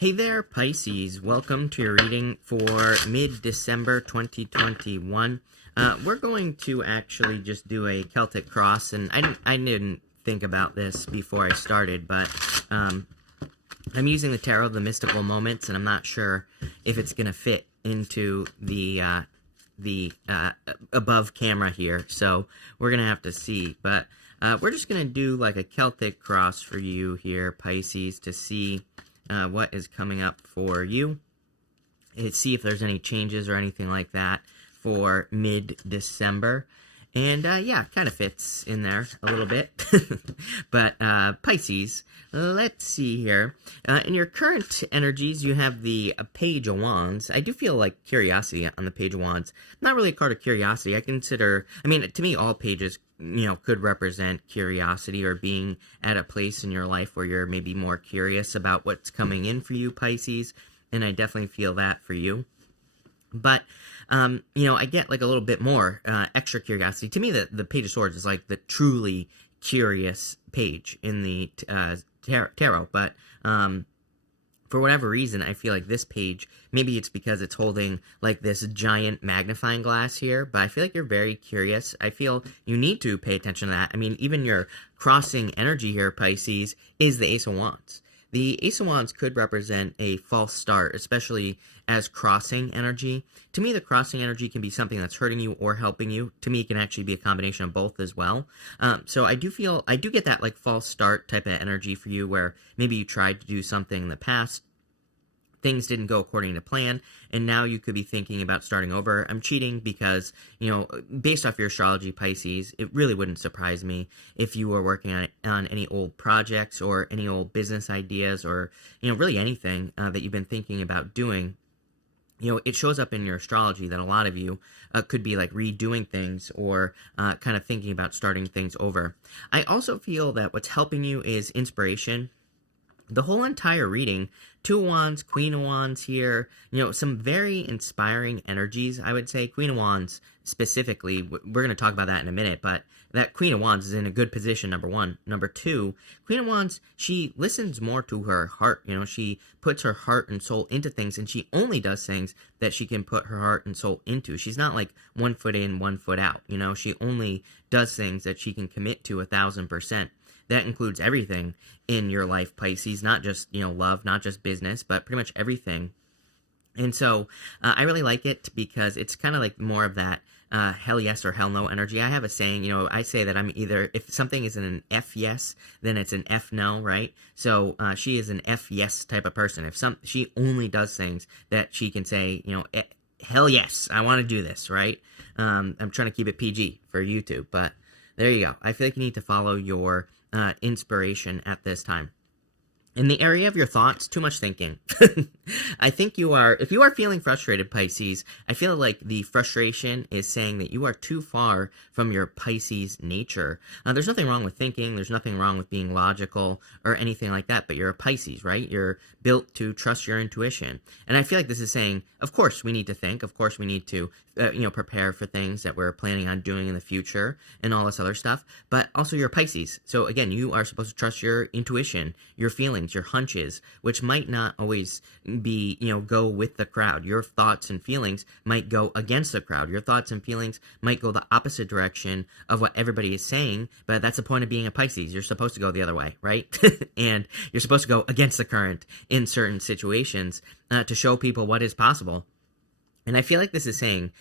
Hey there, Pisces. Welcome to your reading for mid-December 2021. We're going to actually just do a Celtic cross, and I didn't think about this before I started, but I'm using the tarot, the mystical moments, and I'm not sure if it's going to fit into the above camera here, so we're going to have to see. But we're just going to do like a Celtic cross for you here, Pisces, to see what is coming up for you, and see if there's any changes or anything like that for mid-December. And yeah, kind of fits in there a little bit. But Pisces, let's see here. In your current energies, you have the Page of Wands. I do feel like curiosity on the Page of Wands. Not really a card of curiosity. I mean, to me, all pages, could represent curiosity or being at a place in your life where you're maybe more curious about what's coming in for you, Pisces. And I definitely feel that for you. But, I get like a little bit more extra curiosity. To me, the Page of Swords is like the truly curious page in the tarot. But for whatever reason, I feel like this page, maybe it's because it's holding like this giant magnifying glass here, but I feel like you're very curious. I feel you need to pay attention to that. I mean, even your crossing energy here, Pisces, is the Ace of Wands. The Ace of Wands could represent a false start, especially as crossing energy. To me, the crossing energy can be something that's hurting you or helping you. To me, it can actually be a combination of both as well. So I do get that like false start type of energy for you, where maybe you tried to do something in the past, things didn't go according to plan, and now you could be thinking about starting over. I'm cheating because, based off your astrology, Pisces, it really wouldn't surprise me if you were working on any old projects or any old business ideas or, really anything that you've been thinking about doing. It shows up in your astrology that a lot of you could be like redoing things or kind of thinking about starting things over. I also feel that what's helping you is inspiration. The whole entire reading, Two of Wands, Queen of Wands here, some very inspiring energies, I would say. Queen of Wands specifically, we're going to talk about that in a minute, but that Queen of Wands is in a good position, number one. Number two, Queen of Wands, she listens more to her heart. She puts her heart and soul into things, and she only does things that she can put her heart and soul into. She's not like 1 foot in, 1 foot out. She only does things that she can commit to 1,000%. That includes everything in your life, Pisces, not just, love, not just business, but pretty much everything. And so I really like it because it's kind of like more of that hell yes or hell no energy. I have a saying, I say that I'm either, if something is an F yes, then it's an F no, right? So she is an F yes type of person. She only does things that she can say, hell yes, I want to do this, right? I'm trying to keep it PG for YouTube, but there you go. I feel like you need to follow your inspiration at this time. In the area of your thoughts, too much thinking. I think if you are feeling frustrated, Pisces, I feel like the frustration is saying that you are too far from your Pisces nature. There's nothing wrong with thinking. There's nothing wrong with being logical or anything like that, but you're a Pisces, right? You're built to trust your intuition. And I feel like this is saying, of course we need to think. Of course we need to, prepare for things that we're planning on doing in the future and all this other stuff. But also you're Pisces. So again, you are supposed to trust your intuition, your feelings, your hunches, which might not always be, go with the crowd. Your thoughts and feelings might go against the crowd. Your thoughts and feelings might go the opposite direction of what everybody is saying, but that's the point of being a Pisces. You're supposed to go the other way, right? And you're supposed to go against the current in certain situations to show people what is possible. And I feel like this is saying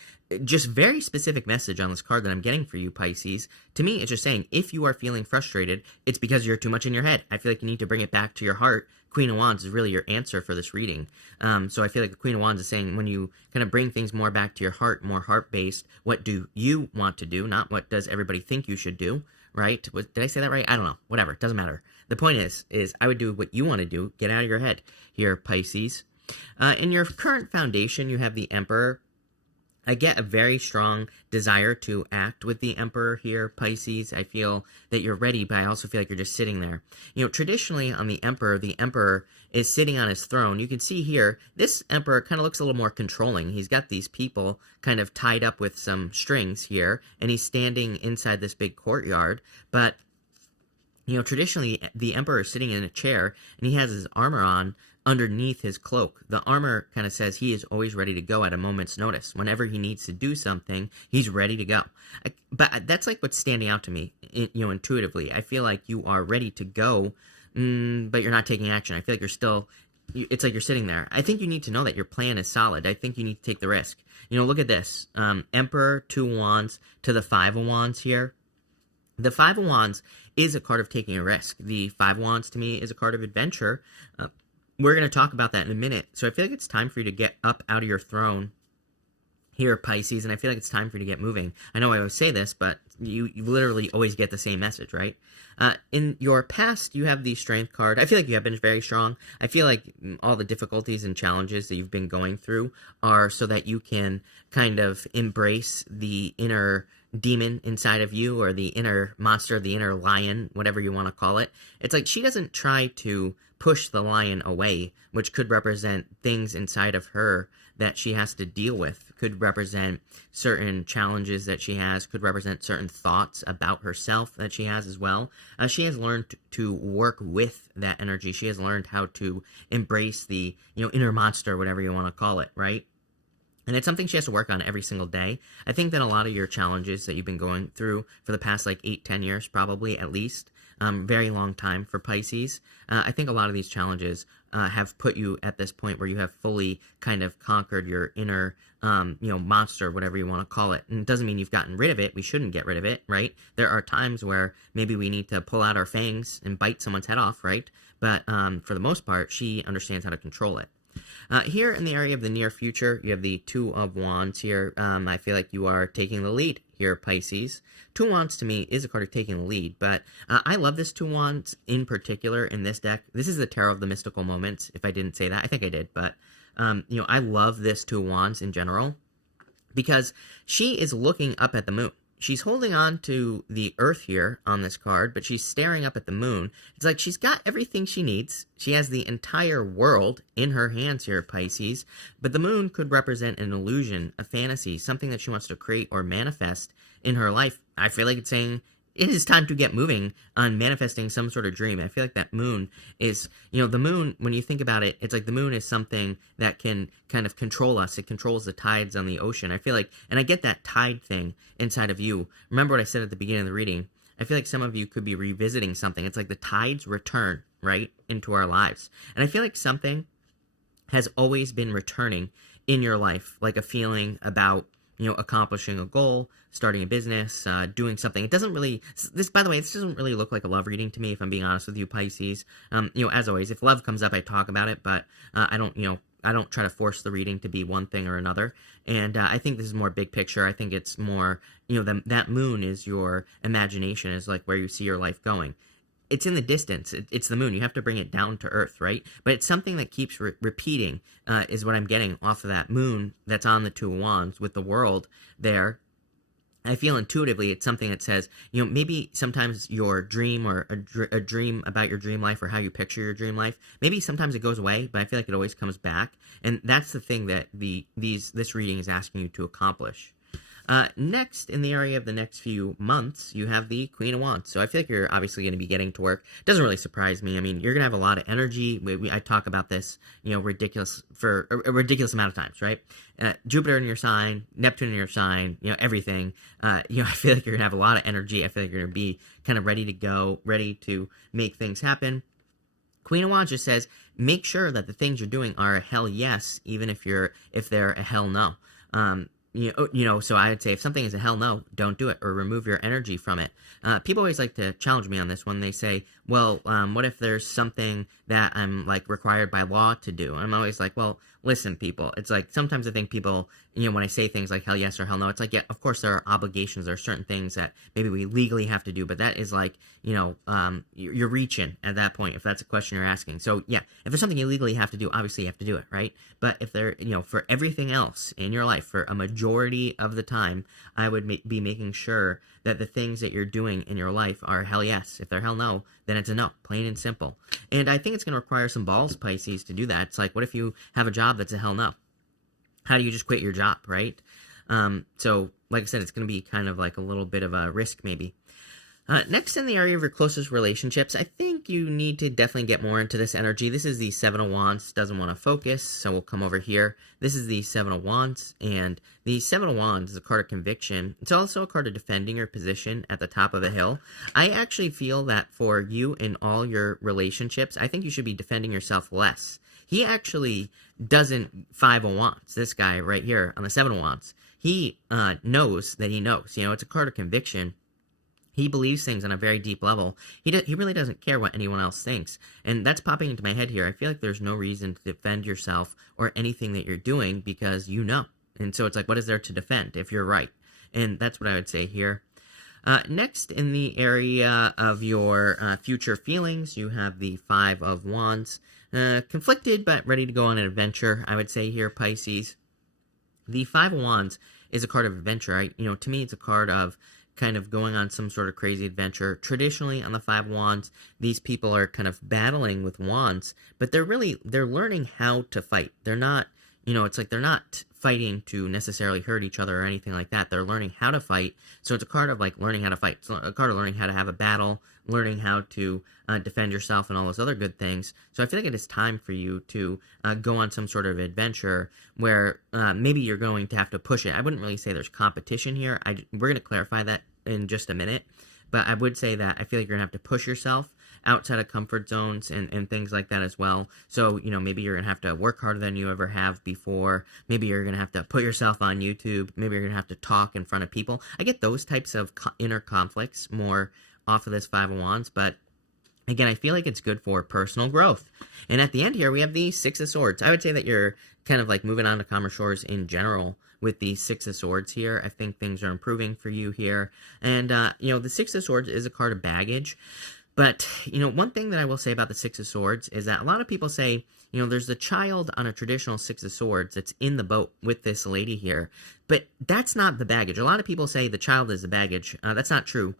just very specific message on this card that I'm getting for you, Pisces. To me, it's just saying if you are feeling frustrated, it's because you're too much in your head. I feel like you need to bring it back to your heart. Queen of Wands is really your answer for this reading. So I feel like the Queen of Wands is saying when you kind of bring things more back to your heart, more heart-based, what do you want to do, not what does everybody think you should do, right? Did I say that right? I don't know. Whatever. It doesn't matter. The point is I would do what you want to do. Get out of your head here, Pisces. In your current foundation, you have the Emperor. I get a very strong desire to act with the Emperor here, Pisces. I feel that you're ready, but I also feel like you're just sitting there. Traditionally on the Emperor is sitting on his throne. You can see here, this Emperor kind of looks a little more controlling. He's got these people kind of tied up with some strings here, and he's standing inside this big courtyard. But traditionally, the Emperor is sitting in a chair, and he has his armor on, underneath his cloak. The armor kind of says he is always ready to go at a moment's notice. Whenever he needs to do something, he's ready to go. But that's like what's standing out to me, intuitively. I feel like you are ready to go, but you're not taking action. I feel like you're still, it's like you're sitting there. I think you need to know that your plan is solid. I think you need to take the risk. Look at this. Emperor, 2 wands to the 5 of wands here. The 5 of wands is a card of taking a risk. The 5 of wands to me is a card of adventure. We're going to talk about that in a minute. So I feel like it's time for you to get up out of your throne here, Pisces, and I feel like it's time for you to get moving. I know I always say this, but you literally always get the same message, right? In your past, you have the Strength card. I feel like you have been very strong. I feel like all the difficulties and challenges that you've been going through are so that you can kind of embrace the inner demon inside of you, or the inner monster, the inner lion, whatever you want to call it. It's like she doesn't try to push the lion away, which could represent things inside of her that she has to deal with, could represent certain challenges that she has, could represent certain thoughts about herself that she has as well. She has learned to work with that energy. She has learned how to embrace the, inner monster, whatever you want to call it, right? And it's something she has to work on every single day. I think that a lot of your challenges that you've been going through for the past 8-10 years, probably at least, very long time for Pisces. I think a lot of these challenges have put you at this point where you have fully kind of conquered your inner, monster, whatever you want to call it. And it doesn't mean you've gotten rid of it. We shouldn't get rid of it, right? There are times where maybe we need to pull out our fangs and bite someone's head off, right? But for the most part, she understands how to control it. Here in the area of the near future, you have the 2 of wands here. I feel like you are taking the lead here, Pisces. 2 wands to me is a card of taking the lead, but I love this 2 wands in particular in this deck. This is the Tarot of the Mystical Moments, if I didn't say that. I think I did, but I love this 2 wands in general because she is looking up at the moon. She's holding on to the earth here on this card, but she's staring up at the moon. It's like she's got everything she needs. She has the entire world in her hands here, Pisces. But the moon could represent an illusion, a fantasy, something that she wants to create or manifest in her life. I feel like it's saying it is time to get moving on manifesting some sort of dream. I feel like that moon is, the moon, when you think about it, it's like the moon is something that can kind of control us. It controls the tides on the ocean. I feel like, and I get that tide thing inside of you. Remember what I said at the beginning of the reading? I feel like some of you could be revisiting something. It's like the tides return, right, into our lives. And I feel like something has always been returning in your life, like a feeling about, accomplishing a goal, starting a business, doing something. It doesn't really, by the way, this doesn't really look like a love reading to me, if I'm being honest with you, Pisces. As always, if love comes up, I talk about it, but I don't try to force the reading to be one thing or another. And I think this is more big picture. I think it's more, that moon is your imagination, is like where you see your life going. It's in the distance. It's the moon. You have to bring it down to earth, right? But it's something that keeps repeating, is what I'm getting off of that moon that's on the 2 of wands with the world there. I feel intuitively it's something that says, maybe sometimes your dream or a dream about your dream life or how you picture your dream life, maybe sometimes it goes away, but I feel like it always comes back. And that's the thing that this reading is asking you to accomplish. Next, in the area of the next few months, you have the Queen of Wands. So I feel like you're obviously going to be getting to work. Doesn't really surprise me. I mean, you're going to have a lot of energy. I talk about this, ridiculous for a ridiculous amount of times, right? Jupiter in your sign, Neptune in your sign, everything. I feel like you're going to have a lot of energy. I feel like you're going to be kind of ready to go, ready to make things happen. Queen of Wands just says, make sure that the things you're doing are a hell yes, even if they're a hell no. So I would say if something is a hell no, don't do it or remove your energy from it. People always like to challenge me on this one. They say, well, what if there's something that I'm required by law to do? And I'm always like, well, listen, people, it's like sometimes I think people, when I say things like hell yes or hell no, it's like, yeah, of course there are obligations. There are certain things that maybe we legally have to do, but that is you're reaching at that point, if that's a question you're asking. So yeah, if there's something you legally have to do, obviously you have to do it, right? But if there, for everything else in your life, for a majority of the time, I would be making sure that the things that you're doing in your life are hell yes. If they're hell no, then it's a no, plain and simple. And I think it's going to require some balls, Pisces, to do that. It's like, what if you have a job that's a hell no? How do you just quit your job, right? So, like I said, it's going to be kind of like a little bit of a risk, maybe. Next, in the area of your closest relationships, I think you need to definitely get more into this energy. This is the Seven of Wands, doesn't want to focus, so we'll come over here. This is the Seven of Wands, and the Seven of Wands is a card of conviction. It's also a card of defending your position at the top of the hill. I actually feel that for you in all your relationships, I think you should be defending yourself less. He actually doesn't Five of Wands, this guy right here on the Seven of Wands. He knows that he knows. You know, it's a card of conviction. He believes things on a very deep level. He really doesn't care what anyone else thinks. And that's popping into my head here. I feel like there's no reason to defend yourself or anything that you're doing because you know. And so it's like, what is there to defend if you're right? And that's what I would say here. Next, in the area of your future feelings, you have the Five of Wands. Conflicted, but ready to go on an adventure, I would say here, Pisces. The Five of Wands is a card of adventure. To me, it's a card of kind of going on some sort of crazy adventure. Traditionally, on the Five of Wands, these people are kind of battling with wands, but they're learning how to fight. They're not, it's like they're not fighting to necessarily hurt each other or anything like that. They're learning how to fight. So it's a card of like learning how to fight. It's a card of learning how to have a battle, learning how to defend yourself and all those other good things. So I feel like it is time for you to go on some sort of adventure where maybe you're going to have to push it. I wouldn't really say there's competition here. We're going to clarify that in just a minute. But I would say that I feel like you're going to have to push yourself outside of comfort zones and things like that as well. So, maybe you're going to have to work harder than you ever have before. Maybe you're going to have to put yourself on YouTube. Maybe you're going to have to talk in front of people. I get those types of inner conflicts more off of this Five of Wands, but again, I feel like it's good for personal growth. And at the end here, we have the Six of Swords. I would say that you're kind of like moving on to calmer shores in general with the Six of Swords here. I think things are improving for you here. And, the Six of Swords is a card of baggage. But, one thing that I will say about the Six of Swords is that a lot of people say, there's a child on a traditional Six of Swords that's in the boat with this lady here. But that's not the baggage. A lot of people say the child is the baggage. That's not true.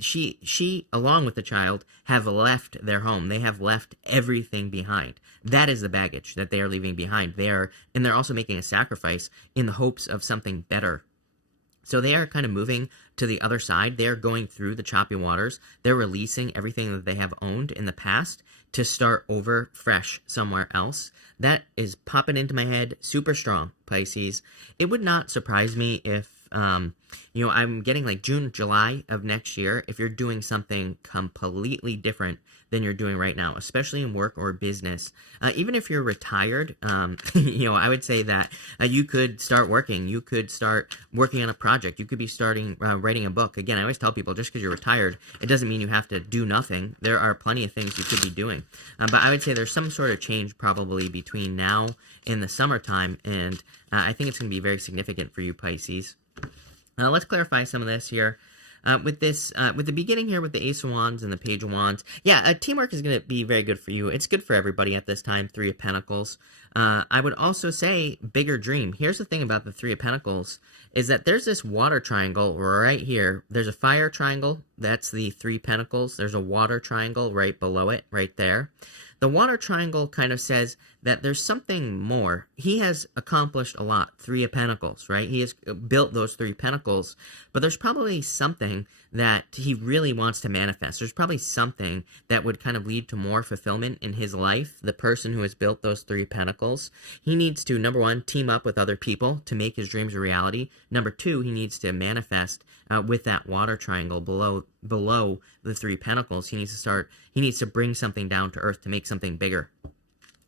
She, along with the child, have left their home. They have left everything behind. That is the baggage that they are leaving behind. They're also making a sacrifice in the hopes of something better. So they are kind of moving to the other side. They're going through the choppy waters. They're releasing everything that they have owned in the past to start over fresh somewhere else. That is popping into my head super strong, Pisces. It would not surprise me if, I'm getting like June, July of next year, if you're doing something completely different than you're doing right now, especially in work or business. Even if you're retired, I would say that you could start working. You could start working on a project. You could be starting writing a book. Again, I always tell people, just because you're retired, it doesn't mean you have to do nothing. There are plenty of things you could be doing. But I would say there's some sort of change probably between now and the summertime, and I think it's going to be very significant for you, Pisces. Let's clarify some of this here. With the beginning here with the Ace of Wands and the Page of Wands, teamwork is going to be very good for you. It's good for everybody at this time, Three of Pentacles. I would also say bigger dream. Here's the thing about the Three of Pentacles, is that there's this water triangle right here. There's a fire triangle, that's the Three Pentacles. There's a water triangle right below it, right there. The water triangle kind of says that there's something more. He has accomplished a lot, Three of Pentacles, right? He has built those Three Pentacles, but there's probably something that he really wants to manifest. There's probably something that would kind of lead to more fulfillment in his life. The person who has built those Three Pentacles, he needs to, number one, team up with other people to make his dreams a reality. Number two, he needs to manifest with that water triangle below the Three Pentacles. He needs to bring something down to earth to make something bigger.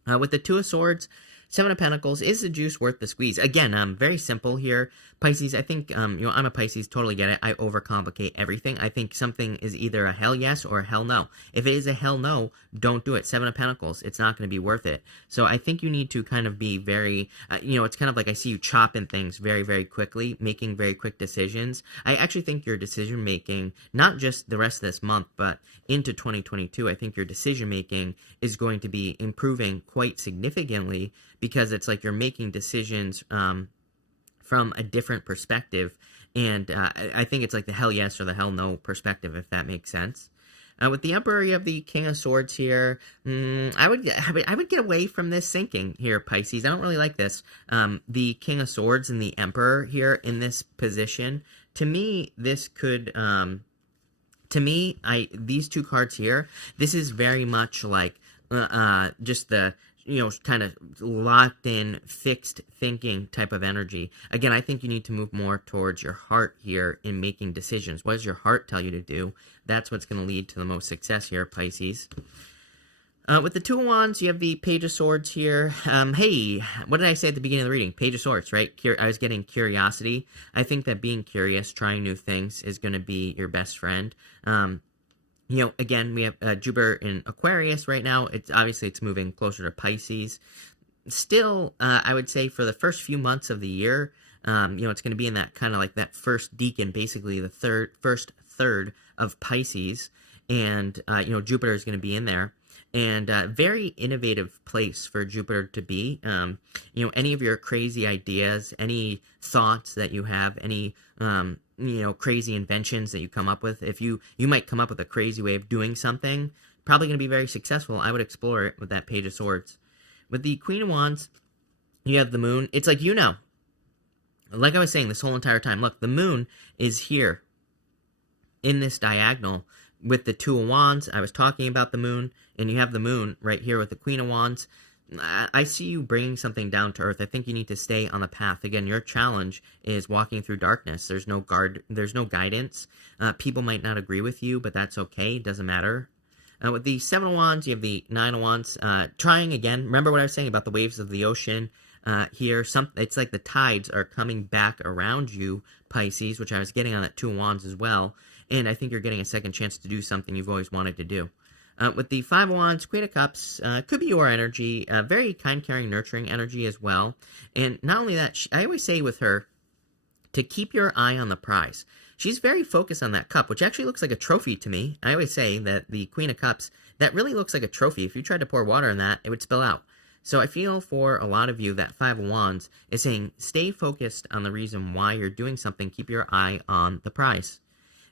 With the Two of Swords, Seven of Pentacles, is the juice worth the squeeze? Again, very simple here. Pisces, I think, I'm a Pisces, totally get it. I overcomplicate everything. I think something is either a hell yes or a hell no. If it is a hell no, don't do it. Seven of Pentacles, it's not going to be worth it. So I think you need to kind of be very, it's kind of like I see you chopping things very, very quickly, making very quick decisions. I actually think your decision making, not just the rest of this month, but into 2022, I think your decision making is going to be improving quite significantly, because it's like you're making decisions from a different perspective, and I think it's like the hell yes or the hell no perspective, if that makes sense. With the Emperor, you have the King of Swords here. I would get away from this sinking here, Pisces. I don't really like this. The King of Swords and the Emperor here in this position. To me, this could to me, these two cards here, this is very much like just the, kind of locked in, fixed thinking type of energy. Again, I think you need to move more towards your heart here in making decisions. What does your heart tell you to do? That's what's going to lead to the most success here, Pisces. With the Two of Wands, you have the Page of Swords here. Hey, what did I say at the beginning of the reading? Page of Swords, right? I was getting curiosity. I think that being curious, trying new things is going to be your best friend. Again, we have Jupiter in Aquarius right now. It's moving closer to Pisces. Still, I would say for the first few months of the year, it's going to be in that kind of like that first decan, basically the first third of Pisces. And, Jupiter is going to be in there. And very innovative place for Jupiter to be. Any of your crazy ideas, any thoughts that you have, any crazy inventions that you come up with. If you might come up with a crazy way of doing something, probably going to be very successful. I would explore it with that Page of Swords. With the Queen of Wands, you have the Moon. It's like, like I was saying this whole entire time, look, the Moon is here in this diagonal. With the Two of Wands, I was talking about the Moon, and you have the Moon right here with the Queen of Wands. I see you bringing something down to earth. I think you need to stay on the path. Again, your challenge is walking through darkness. There's no guidance. People might not agree with you, but that's okay. It doesn't matter. With the Seven of Wands, you have the Nine of Wands. Trying again. Remember what I was saying about the waves of the ocean here? It's like the tides are coming back around you, Pisces, which I was getting on that Two of Wands as well. And I think you're getting a second chance to do something you've always wanted to do. With the Five of Wands, Queen of Cups, could be your energy, very kind, caring, nurturing energy as well. And not only that, I always say with her to keep your eye on the prize. She's very focused on that cup, which actually looks like a trophy to me. I always say that the Queen of Cups, that really looks like a trophy. If you tried to pour water in that, it would spill out. So I feel for a lot of you that Five of Wands is saying stay focused on the reason why you're doing something. Keep your eye on the prize.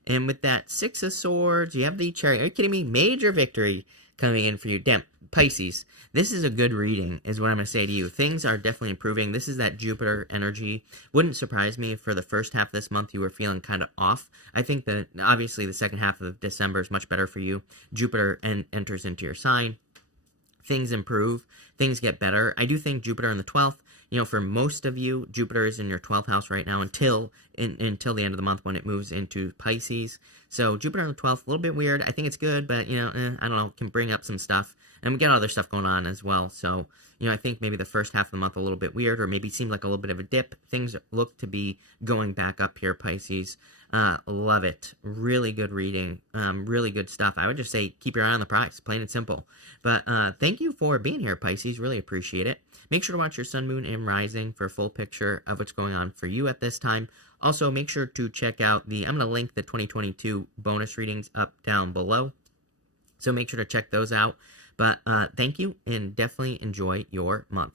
And with that Six of Swords, you have the Chariot. Are you kidding me? Major victory coming in for you. Damn, Pisces, this is a good reading, is what I'm going to say to you. Things are definitely improving. This is that Jupiter energy. Wouldn't surprise me if for the first half of this month you were feeling kind of off. I think that obviously the second half of December is much better for you. Jupiter enters into your sign. Things improve. Things get better. I do think Jupiter in the 12th, for most of you, Jupiter is in your 12th house right now until the end of the month when it moves into Pisces. So Jupiter in the 12th, a little bit weird. I think it's good, but, I don't know, can bring up some stuff. And we got other stuff going on as well. So, I think maybe the first half of the month a little bit weird, or maybe seemed like a little bit of a dip. Things look to be going back up here, Pisces. Love it. Really good reading. Really good stuff. I would just say keep your eye on the prize, plain and simple. But thank you for being here, Pisces. Really appreciate it. Make sure to watch your sun, moon, and rising for a full picture of what's going on for you at this time. Also, make sure to check out I'm going to link the 2022 bonus readings up down below. So make sure to check those out. But thank you, and definitely enjoy your month.